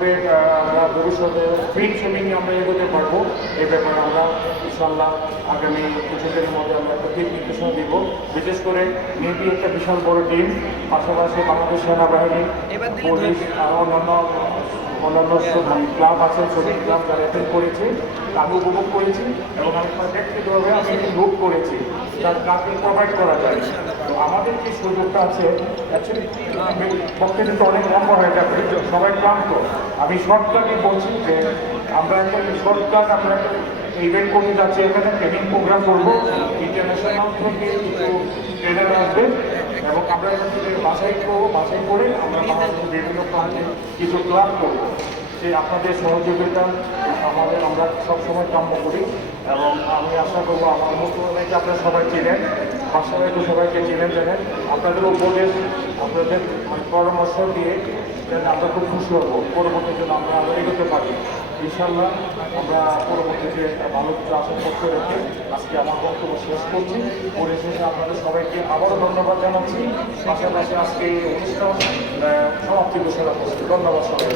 করবে আমরা ভবিষ্যতে ফিল্ম শুটিং আমরা এগোতে পারবো। এই ব্যাপারে আমরা ইনশাল্লাহ আগামী কিছুদিনের মধ্যে আমরা একটা দিক নির্দেশনা দিব। বিশেষ করে নেভি একটা বিশাল বড় টিম, পাশাপাশি বাংলাদেশ সেনাবাহিনী, পুলিশ আর অন্যান্য ক্লাব আছে, শ্রমিক ক্লাব যারা অ্যাটেন্ড করেছি, আমি উপভোগ করেছি এবং আমি ব্যক্তিগতভাবে আমি নোট করেছি যার কাকে প্রোভাইড করা যায়। তো আমাদের যে সুযোগটা আছে অ্যাকচুয়ালি পক্ষে কিন্তু অনেক লম্বা হয়ে যাবে, সবাই ক্লান্ত। আমি শর্টকাটই বলছি যে আমরা একটা শর্টকাট আমরা একটা ইভেন্ট করতে যাচ্ছি, এখানে ট্রেনিং প্রোগ্রাম করবো, ইন্টারন্যাশনাল থেকে কিছু ট্রেনার আসবে এবং আমরা এখান থেকে বাছাই করে আমরা বাংলাদেশের বিভিন্ন প্রান্তে কিছু ক্লাব করবো। যে আপনাদের সহযোগিতা আমরা সবসময় কাম্য করি এবং আমি আশা করবো আমার মতো অনেকে আপনারা সবাই চিনেন, বাসায় তো সবাইকে চিনেন জানেন, আপনাদের উপদেশ আপনাদের পরামর্শ দিয়ে আমরা খুব খুশি হবো। পরবর্তী জন্য আমরা আরও এগোতে পারি ইনশাল্লাহ। আমরা পরবর্তীতে ভালো কিছু আশা করতে রেখে আজকে আমার বক্তব্য শেষ করছি। পরিশেষে আপনাদের সবাইকে আবারও ধন্যবাদ জানাচ্ছি। পাশাপাশি আজকে অনুষ্ঠান সমাপ্তি ঘোষণা করছি। ধন্যবাদ সবাই।